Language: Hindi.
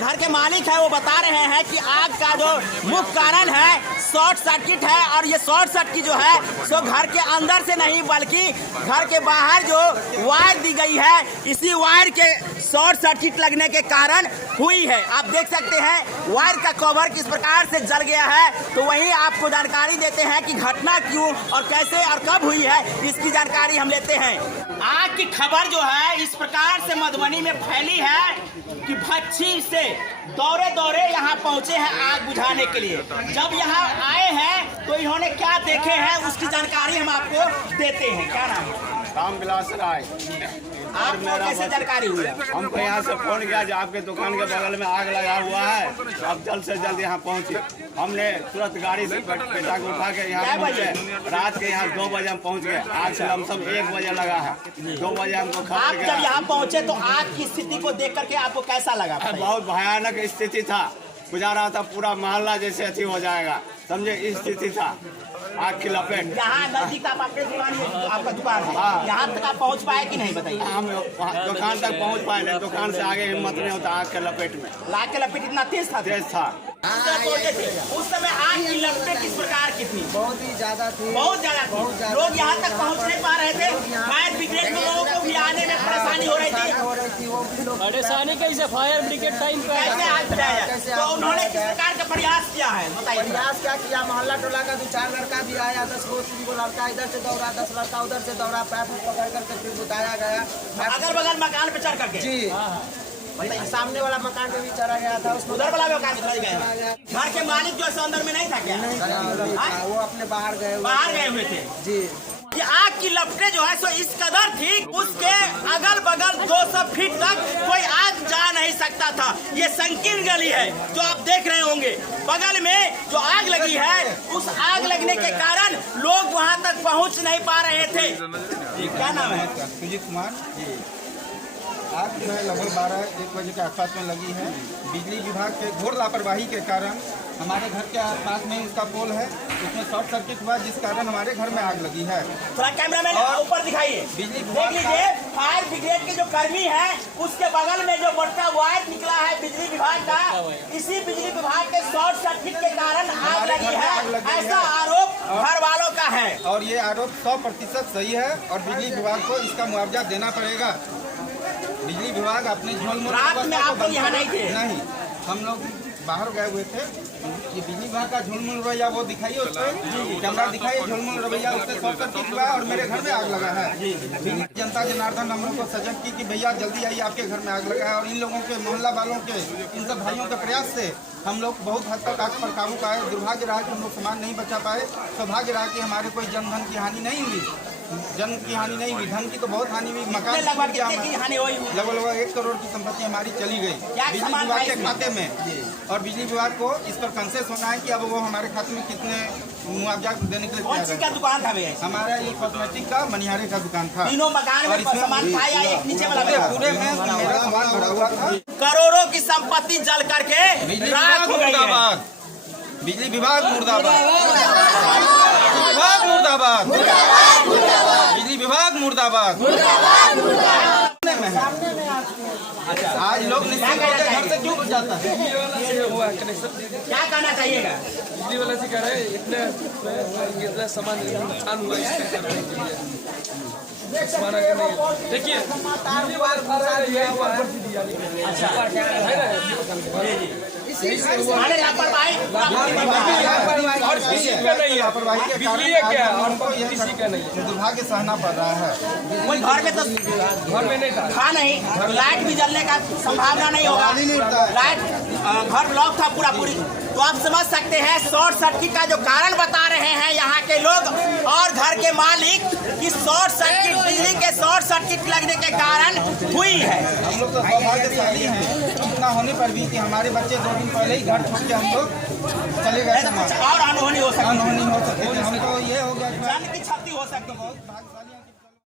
घर के मालिक है वो बता रहे हैं कि आग का जो मुख्य कारण है शॉर्ट सर्किट है। और ये शॉर्ट सर्किट जो है सो घर के अंदर से नहीं बल्कि घर के बाहर जो वायर दी गई है इसी वायर के शॉर्ट सर्किट लगने के कारण हुई है। आप देख सकते हैं वायर का कवर किस प्रकार से जल गया है। तो वहीं आपको जानकारी देते हैं कि घटना क्यों और कैसे और कब हुई है इसकी जानकारी हम लेते हैं। आग की खबर जो है इस प्रकार से मधुबनी में फैली है कि भच्छी से दौरे दौरे यहाँ पहुँचे हैं आग बुझाने के लिए। जब यहाँ आए हैं तो इन्होंने क्या देखे हैं उसकी जानकारी हम आपको देते हैं। क्या नाम है? रामविलास राय। आपको कैसे जानकारी हुई? हमको यहाँ से फोन किया जो आपके दुकान के बगल में आग लगा हुआ है, अब जल्द से जल्द यहाँ पहुँचे। हमने तुरंत गाड़ी से बेटा को उठा के यहाँ पहुँचे। रात के यहाँ 2 बजे हम पहुँच गए। आग से हम सब 1 बजे लगा है, 2 बजे हमको खबर आप जब यहाँ पहुँचे तो आग की स्थिति को देख करके आपको कैसा लगा? बहुत भयानक स्थिति था, बुझा रहा था पूरा मोहल्ला जैसे अथी हो जाएगा, समझे इस स्थिति था। आग की लपेट यहाँ नजदीक आपके दुकान आपका दुकान है, यहाँ तक आप पहुँच पाए कि नहीं बताइए? हम दुकान तक पहुँच पाए नहीं, दुकान से आगे हिम्मत नहीं होता। आग के लपेट में आग के लपेट इतना तेज था? तेज था। उस समय आग की लपटें किस प्रकार की थी? बहुत ही ज्यादा थी, बहुत ज्यादा। लोग यहाँ तक पहुँच नहीं पा रहे थे। फायर ब्रिगेड के लोगों को भी आने में परेशानी हो रही थी। वो भी लोग परेशानी कैसे फायर ब्रिगेड टाइम पे कैसे आग बुझाया? तो उन्होंने किस प्रकार का प्रयास किया है बताइए? प्रयास क्या किया, मोहल्ला टोला का 2-4 लड़का भी आया, 10 को लड़का इधर से दौड़ा, 10 लड़का उधर से दौड़ा, पैप में पकड़ करके फिर बुताया गया। अगल बगल मकान पे चढ़ करके जी सामने वाला मकान पे भी चढ़ा गया था, उसमें उधर वाला मकान पे चढ़ गया। घर के मालिक जो है अंदर में नहीं था क्या? वो अपने बाहर गए हुए थे जी। ये आग की लपटें जो है सो इस कदर थी उसके अगल बगल 200 फीट तक कोई आग जा नहीं सकता था। ये संकीर्ण गली है जो आप देख रहे होंगे। बगल में जो आग लगी है उस आग लगने के कारण लोग वहां तक पहुंच नहीं पा रहे थे। क्या नाम है? सुजीत कुमार। आग जो है लगभग 12-1 बजे के आसपास में लगी है। बिजली विभाग के घोर लापरवाही के कारण हमारे घर के आसपास में इसका पोल है, उसमें शॉर्ट सर्किट हुआ जिस कारण हमारे घर में आग लगी है। थोड़ा कैमरामैन ऊपर दिखाइए। बिजली देख लीजिए फायर ब्रिगेड के जो कर्मी हैं उसके बगल में जो मोटा वायर निकला है बिजली विभाग का, इसी बिजली विभाग के शॉर्ट सर्किट के कारण आग लगी है, ऐसा आरोप घर वालों का है। और ये आरोप 100% सही है और बिजली विभाग को इसका मुआवजा देना पड़ेगा। बिजली विभाग अपने रात में आप लोग यहाँ नहीं थे? नहीं, हम लोग बाहर गए हुए थे। ये बिजली विभाग का झुलमुल रवैया वो दिखाइए, उस पर कैमरा दिखाइए, झुलमुल रवैया उससे शॉर्ट सर्किट हुआ और मेरे घर में आग लगा है। जनता जनार्दन हम लोग को सजग की कि भैया जल्दी आइए, आपके घर में आग लगा है। और इन लोगों के मोहल्ला वालों के इन सब भाइयों के प्रयास से हम लोग बहुत हद तक आग पर काबू पाए। दुर्भाग्य रहा कि हम लोग सामान नहीं बचा पाए, सौभाग्य रहा कि हमारे कोई जनधन की हानि नहीं हुई। जन की हानि नहीं हुई, धन की तो बहुत हानि हुई। मकान लगभग हानि हुई? लगभग 1 करोड़ की संपत्ति हमारी चली गई बिजली विभाग के खाते में। और बिजली विभाग को इस पर कंसेस होना है कि अब वो हमारे खाते में कितने मुआवजा देने के लिए कौन सी का दुकान था भैया? हमारा ये कॉस्मेटिक का मनिहारे का दुकान था। तीनों मकान में सामान पाया, एक नीचे वाला पूरे में मेरा सामान भरा हुआ था। करोड़ों की संपत्ति जल करके राख हो गई है। बिजली विभाग मुर्दाबाद, विभाग मुर्दाबाद, बिजली विभाग मुर्दाबाद। आज लोग निश्चित घर से क्यों जाता है? क्या कहना चाहिएगा? बिजली वाला से कह रहे हैं इतना सामान नुकसान हुआ इसके करने के लिए देखिए दुर्भाग्य सहना पड़ रहा है। कोई घर में तो घर में नहीं था नहीं, लाइट भी जलने का संभावना नहीं होगा। लाइट घर ब्लॉक था पूरा पूरी। तो आप समझ सकते हैं शॉर्ट सर्किट का जो कारण बता रहे हैं यहाँ के लोग और घर के मालिक कि शॉर्ट सर्किट बिजली के शॉर्ट सर्किट लगने के कारण हुई है। हम लोग तो सौभाग्यशाली हैं इतना होने पर भी कि हमारे बच्चे 2 दिन पहले ही घर छोड़ के हम लोग चले गए। और अनहोनी हो सकती है, हमको ये हो गया जान की क्षति हो सकती है।